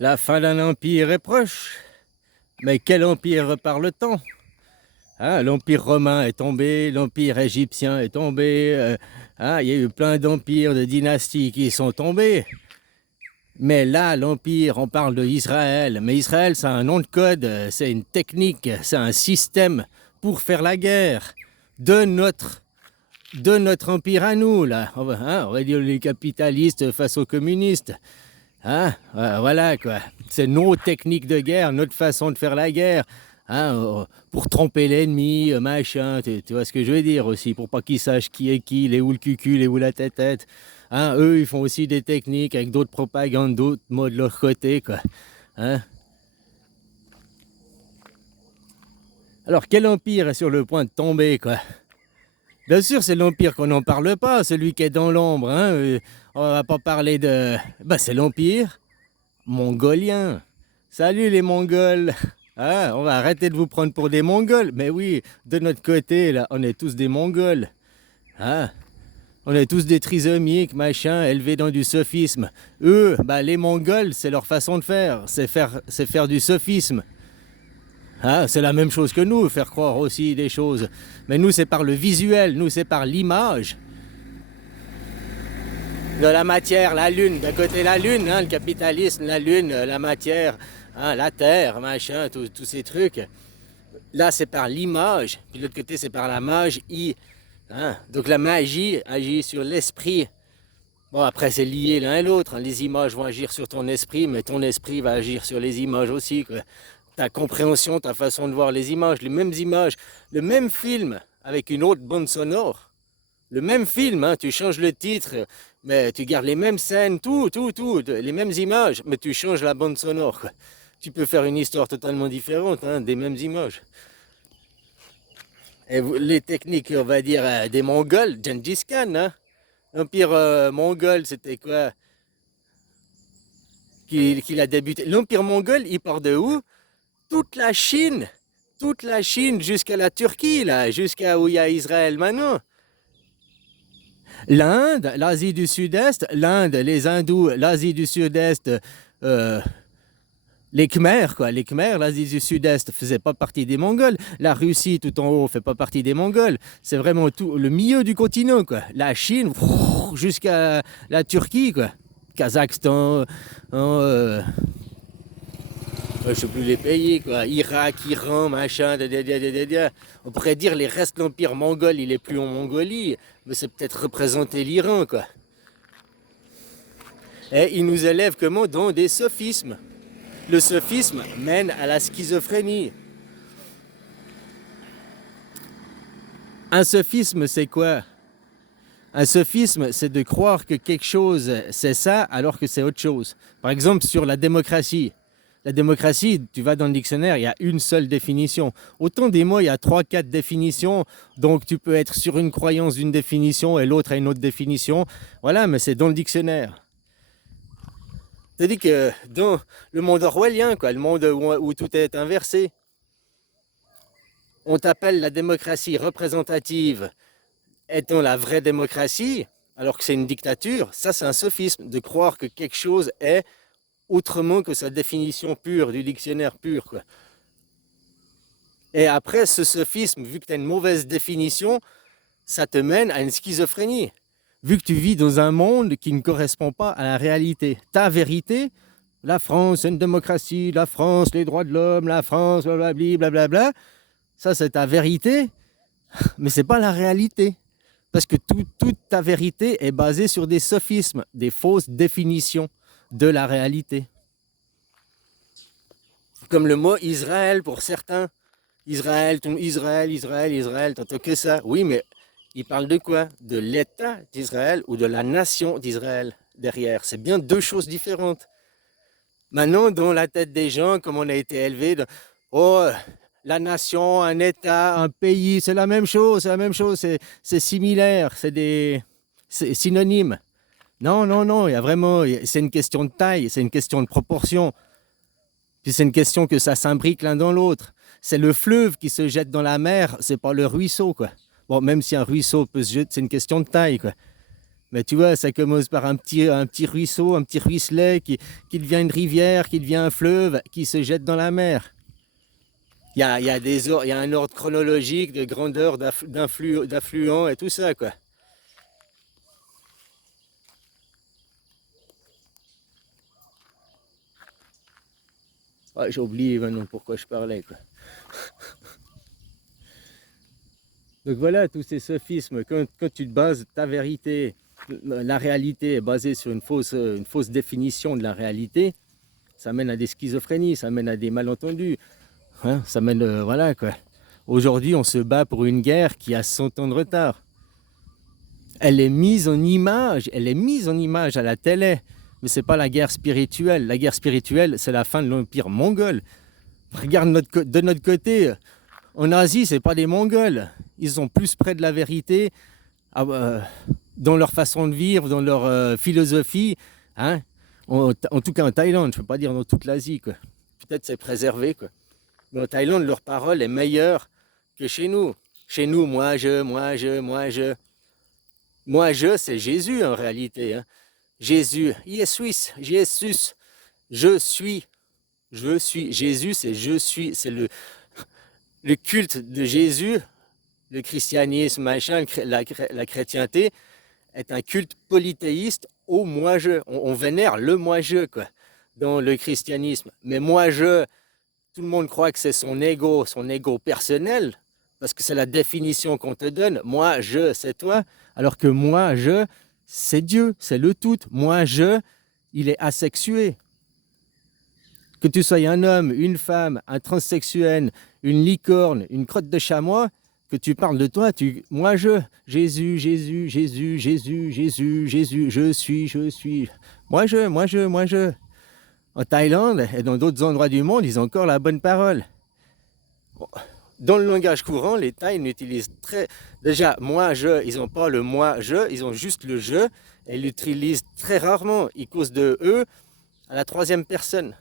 La fin d'un empire est proche. Mais quel empire parle-t-on? Hein, l'empire romain est tombé, l'empire égyptien est tombé. Il y a eu plein d'empires, de dynasties qui sont tombés. Mais là, l'empire, on parle d'Israël. Mais Israël, c'est un nom de code, c'est une technique, c'est un système pour faire la guerre de notre empire à nous, là. On va dire les capitalistes face aux communistes. Voilà quoi. C'est nos techniques de guerre, notre façon de faire la guerre. Pour tromper l'ennemi, machin, tu vois ce que je veux dire aussi, pour pas qu'ils sachent qui est qui, les où le cucul, les où la tête. Eux, ils font aussi des techniques avec d'autres propagandes, d'autres mots de leur côté, quoi. Hein? Alors, quel empire est sur le point de tomber, quoi? Bien sûr, c'est l'empire qu'on n'en parle pas, celui qui est dans l'ombre. On va pas parler de... c'est l'empire mongolien. Salut les Mongols. On va arrêter de vous prendre pour des Mongols. Mais oui, de notre côté, là, on est tous des Mongols. On est tous des trisomiques, machin, élevés dans du sophisme. Eux, les Mongols, c'est leur façon de faire. C'est faire du sophisme. C'est la même chose que nous, faire croire aussi des choses. Mais nous, c'est par le visuel, nous, c'est par l'image. De la matière, la lune, d'un côté la lune, le capitalisme, la lune, la matière, la terre, machin, tous ces trucs. Là, c'est par l'image, puis de l'autre côté, c'est par la magie. Donc la magie agit sur l'esprit. Bon, après, c'est lié l'un à l'autre. Les images vont agir sur ton esprit, mais ton esprit va agir sur les images aussi, quoi. Ta compréhension, ta façon de voir les images, le même film avec une autre bande sonore. Le même film, tu changes le titre, mais tu gardes les mêmes scènes, tout, les mêmes images, mais tu changes la bande sonore, quoi. Tu peux faire une histoire totalement différente, des mêmes images. Et les techniques, on va dire, des Mongols, Gengis Khan, l'empire mongol, c'était quoi qu'il a débuté? L'empire mongol, il part de où? Toute la Chine jusqu'à la Turquie, là, jusqu'à où il y a Israël maintenant. L'Inde, l'Asie du Sud-Est, l'Inde, les hindous, l'Asie du Sud-Est, les Khmers, quoi. Les Khmers, l'Asie du Sud-Est, faisaient pas partie des Mongols. La Russie, tout en haut, fait pas partie des Mongols. C'est vraiment tout le milieu du continent, quoi. La Chine, jusqu'à la Turquie, quoi. Kazakhstan, je sais plus les pays, quoi. Irak, Iran, machin, On pourrait dire les restes de l'empire mongol, il est plus en Mongolie, mais c'est peut-être représenter l'Iran, quoi. Et il nous élève comment? Dans des sophismes. Le sophisme mène à la schizophrénie. Un sophisme, c'est quoi? Un sophisme, c'est de croire que quelque chose, c'est ça, alors que c'est autre chose. Par exemple, sur la démocratie. La démocratie, tu vas dans le dictionnaire, il y a une seule définition. Autant des mots, il y a 3-4 définitions. Donc tu peux être sur une croyance d'une définition et l'autre a une autre définition. Voilà, mais c'est dans le dictionnaire. C'est-à-dire que dans le monde orwellien, quoi, le monde où tout est inversé, on t'appelle la démocratie représentative étant la vraie démocratie, alors que c'est une dictature. Ça, c'est un sophisme de croire que quelque chose est autrement que sa définition pure, du dictionnaire pur, quoi. Et après, ce sophisme, vu que tu as une mauvaise définition, ça te mène à une schizophrénie. Vu que tu vis dans un monde qui ne correspond pas à la réalité. Ta vérité, la France, c'est une démocratie, la France, les droits de l'homme, la France, blablabla, ça c'est ta vérité, mais c'est pas la réalité. Parce que toute ta vérité est basée sur des sophismes, des fausses définitions de la réalité. Comme le mot Israël pour certains. Israël, t'entends que ça. Oui, mais il parle de quoi? De l'État d'Israël ou de la nation d'Israël derrière. C'est bien deux choses différentes. Maintenant, dans la tête des gens, comme on a été élevé, la nation, un État, un pays, c'est la même chose, c'est similaire, c'est synonyme. Non, il y a vraiment, c'est une question de taille, c'est une question de proportion. Puis c'est une question que ça s'imbrique l'un dans l'autre. C'est le fleuve qui se jette dans la mer, c'est pas le ruisseau, quoi. Bon, même si un ruisseau peut se jeter, c'est une question de taille, quoi. Mais tu vois, ça commence par un petit ruisseau, un petit ruisselet qui devient une rivière, qui devient un fleuve, qui se jette dans la mer. Il y a un ordre chronologique de grandeur, d'affluents et tout ça, quoi. Ouais, j'ai oublié maintenant pourquoi je parlais, quoi. Donc voilà, tous ces sophismes, quand tu te bases ta vérité, la réalité est basée sur une fausse définition de la réalité, ça mène à des schizophrénies, ça mène à des malentendus, hein, ça mène, voilà quoi. Aujourd'hui, on se bat pour une guerre qui a 100 ans de retard. Elle est mise en image, elle est mise en image à la télé, mais c'est pas la guerre spirituelle. La guerre spirituelle, c'est la fin de l'empire mongol. Regarde de notre côté, en Asie, c'est pas des Mongols. Ils sont plus près de la vérité dans leur façon de vivre, dans leur philosophie. Hein. En tout cas en Thaïlande, je ne peux pas dire dans toute l'Asie. Peut-être c'est préservé. Quoi. Mais en Thaïlande, leur parole est meilleure que chez nous. Chez nous, moi, je. Moi, je, c'est Jésus en réalité. Hein. Jésus, Jesus, Jesus, je suis. Je suis. Jésus, c'est je suis. C'est le culte de Jésus, le christianisme, machin, la chrétienté, est un culte polythéiste au moi-je. On vénère le moi-je, quoi, dans le christianisme. Mais moi-je, tout le monde croit que c'est son ego personnel, parce que c'est la définition qu'on te donne. Moi, je, c'est toi, alors que moi, je, c'est Dieu, c'est le tout. Moi, je, il est asexué. Que tu sois un homme, une femme, un transsexuel, une licorne, une crotte de chamois, que tu parles de toi, moi je, Jésus, Jésus, Jésus, Jésus, Jésus, Jésus, je suis. Moi je. En Thaïlande et dans d'autres endroits du monde, ils ont encore la bonne parole. Dans le langage courant, les Thaïs n'utilisent très... Déjà, moi je, ils n'ont pas le moi je, ils ont juste le je, et ils l'utilisent très rarement. Ils causent de eux à la troisième personne.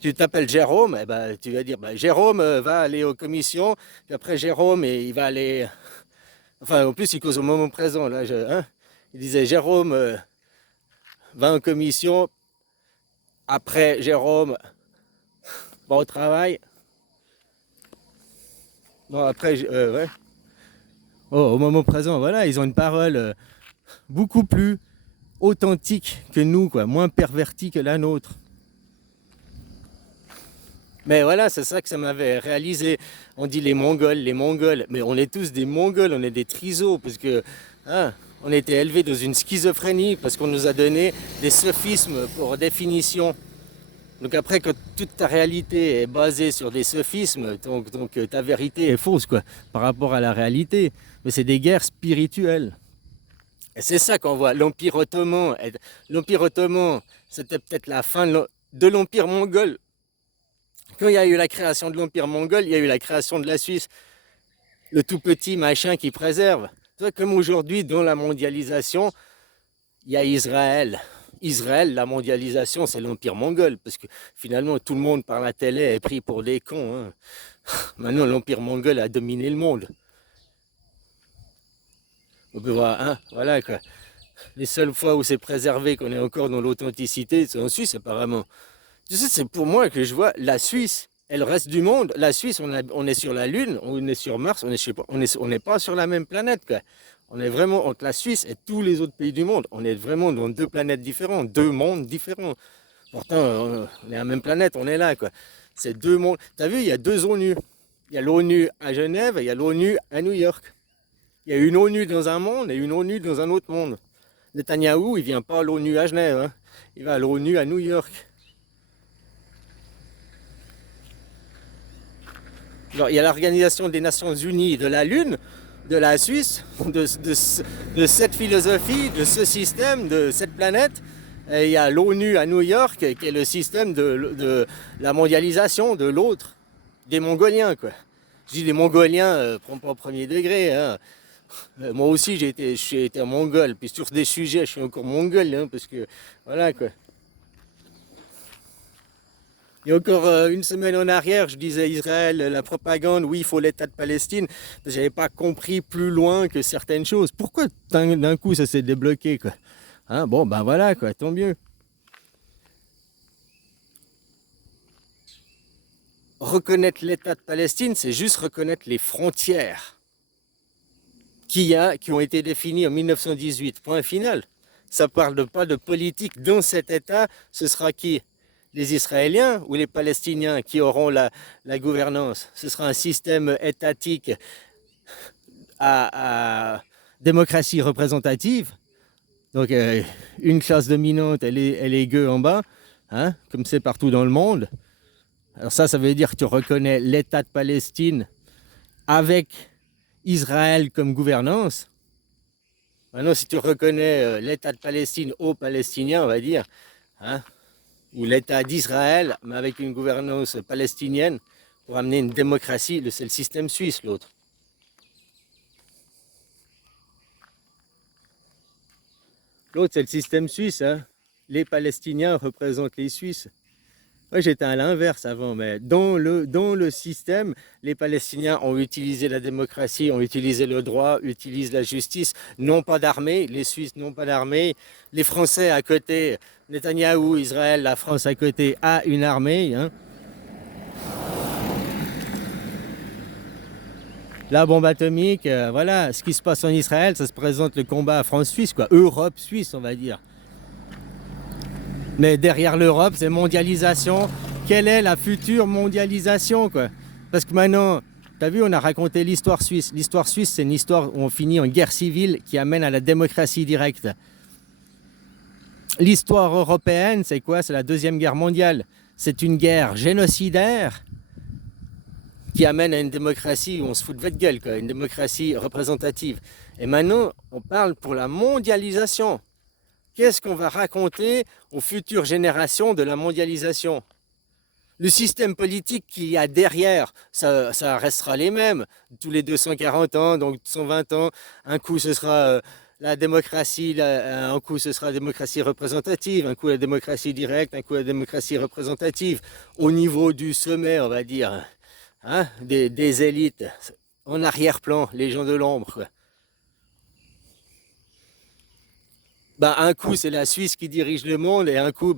Tu t'appelles Jérôme, eh ben, tu vas dire Jérôme va aller aux commissions, puis après Jérôme il va aller. Enfin, en plus, il cause au moment présent. Là, hein, il disait Jérôme va en commission, après Jérôme va au travail. Non, après, ouais. Oh, au moment présent, voilà, ils ont une parole beaucoup plus authentique que nous, quoi, moins pervertie que la nôtre. Mais voilà, c'est ça que ça m'avait réalisé. On dit les Mongols, mais on est tous des Mongols, on est des trisos, parce que hein, on a été élevés dans une schizophrénie, parce qu'on nous a donné des sophismes pour définition. Donc après, quand toute ta réalité est basée sur des sophismes, donc ta vérité est fausse, quoi, par rapport à la réalité. Mais c'est des guerres spirituelles. Et c'est ça qu'on voit. L'Empire ottoman, c'était peut-être la fin de l'Empire mongol. Quand il y a eu la création de l'Empire mongol, il y a eu la création de la Suisse. Le tout petit machin qui préserve. Comme aujourd'hui, dans la mondialisation, il y a Israël. Israël, la mondialisation, c'est l'Empire mongol. Parce que finalement, tout le monde par la télé est pris pour des cons. Hein. Maintenant, l'Empire mongol a dominé le monde. On peut voir, hein, voilà quoi. Les seules fois où c'est préservé, qu'on est encore dans l'authenticité, c'est en Suisse apparemment. Tu sais, c'est pour moi que je vois la Suisse et le reste du monde. La Suisse, on est sur la Lune, on est sur Mars, on n'est pas sur la même planète, quoi. On est vraiment entre la Suisse et tous les autres pays du monde. On est vraiment dans deux planètes différentes, deux mondes différents. Pourtant, on est à la même planète, on est là, quoi. C'est deux mondes. T'as vu, il y a deux ONU. Il y a l'ONU à Genève et il y a l'ONU à New York. Il y a une ONU dans un monde et une ONU dans un autre monde. Netanyahou, il vient pas à l'ONU à Genève, hein. Il va à l'ONU à New York. Alors, il y a l'Organisation des Nations Unies de la Lune, de la Suisse, de cette philosophie, de ce système, de cette planète. Et il y a l'ONU à New York, qui est le système de la mondialisation de l'autre, des Mongoliens, quoi. Je dis les Mongoliens, prends pas au premier degré. Hein. Moi aussi, j'ai été un Mongol. Puis sur des sujets, je suis encore Mongol, hein, parce que voilà, quoi. Il y a encore une semaine en arrière, je disais Israël, la propagande, oui, il faut l'État de Palestine. Je n'avais pas compris plus loin que certaines choses. Pourquoi d'un coup ça s'est débloqué, quoi? Hein, bon, ben voilà, quoi, tant mieux. Reconnaître l'État de Palestine, c'est juste reconnaître les frontières qui ont été définies en 1918. Point final. Ça ne parle pas de politique dans cet État. Ce sera qui? Les Israéliens ou les Palestiniens qui auront la gouvernance? Ce sera un système étatique à démocratie représentative. Donc une classe dominante, elle est gueux en bas, hein, comme c'est partout dans le monde. Alors ça veut dire que tu reconnais l'État de Palestine avec Israël comme gouvernance. Maintenant, si tu reconnais l'État de Palestine aux Palestiniens, on va dire, hein, ou l'État d'Israël, mais avec une gouvernance palestinienne, pour amener une démocratie, c'est le système suisse, l'autre. L'autre, c'est le système suisse, hein. Les Palestiniens représentent les Suisses. Moi, j'étais à l'inverse avant, mais dans le système, les Palestiniens ont utilisé la démocratie, ont utilisé le droit, utilisent la justice, n'ont pas d'armée, les Suisses n'ont pas d'armée, les Français à côté, Netanyahou, Israël, la France à côté a une armée, hein. La bombe atomique, voilà, ce qui se passe en Israël, ça se présente le combat France-Suisse, quoi, Europe-Suisse, on va dire. Mais derrière l'Europe, c'est mondialisation. Quelle est la future mondialisation, quoi? Parce que maintenant, tu as vu, on a raconté l'histoire suisse. L'histoire suisse, c'est une histoire où on finit en guerre civile qui amène à la démocratie directe. L'histoire européenne, c'est quoi? C'est la Deuxième Guerre mondiale. C'est une guerre génocidaire qui amène à une démocratie où on se fout de votre gueule, quoi, une démocratie représentative. Et maintenant, on parle pour la mondialisation. Qu'est-ce qu'on va raconter aux futures générations de la mondialisation? Le système politique qu'il y a derrière, ça restera les mêmes. Tous les 240 ans, donc 120 ans, un coup ce sera la démocratie, un coup ce sera la démocratie représentative, un coup la démocratie directe, un coup la démocratie représentative. Au niveau du sommet, on va dire, hein, des élites, en arrière-plan, les gens de l'ombre. Bah, un coup, c'est la Suisse qui dirige le monde, et un coup,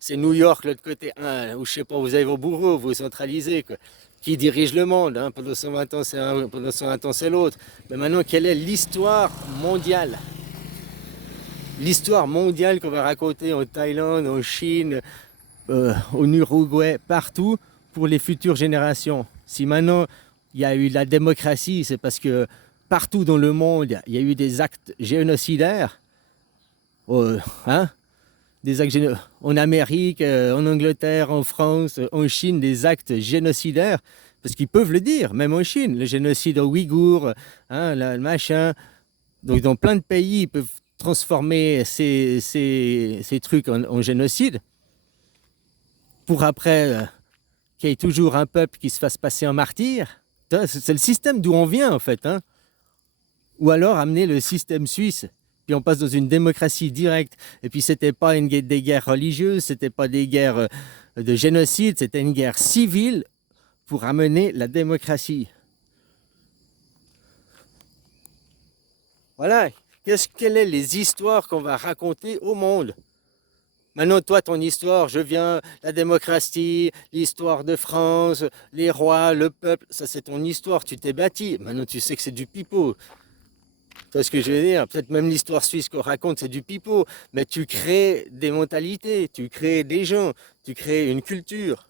c'est New York, l'autre côté, hein, où je sais pas, vous avez vos bourreaux, vous centralisez, quoi, qui dirige le monde. Hein, pendant 120 ans, c'est un, pendant 120 ans, c'est l'autre. Mais maintenant, quelle est l'histoire mondiale? L'histoire mondiale qu'on va raconter en Thaïlande, en Chine, au Uruguay, partout, pour les futures générations. Si maintenant, il y a eu la démocratie, c'est parce que partout dans le monde, il y a eu des actes génocidaires. Hein, des actes en Amérique, en Angleterre, en France, en Chine, des actes génocidaires, parce qu'ils peuvent le dire, même en Chine, le génocide aux Ouïghours, hein, le machin. Donc dans plein de pays, ils peuvent transformer ces trucs en génocide, pour après qu'il y ait toujours un peuple qui se fasse passer en martyr. C'est le système d'où on vient en fait. Hein. Ou alors amener le système suisse. Puis on passe dans une démocratie directe. Et puis c'était pas des guerres religieuses, c'était pas des guerres de génocide, c'était une guerre civile pour amener la démocratie. Voilà. Quelles sont les histoires qu'on va raconter au monde? Maintenant, toi, ton histoire, je viens, la démocratie, l'histoire de France, les rois, le peuple, ça c'est ton histoire, tu t'es bâti. Maintenant, tu sais que c'est du pipeau. Tu vois ce que je veux dire? Peut-être même l'histoire suisse qu'on raconte, c'est du pipeau. Mais tu crées des mentalités, tu crées des gens, tu crées une culture.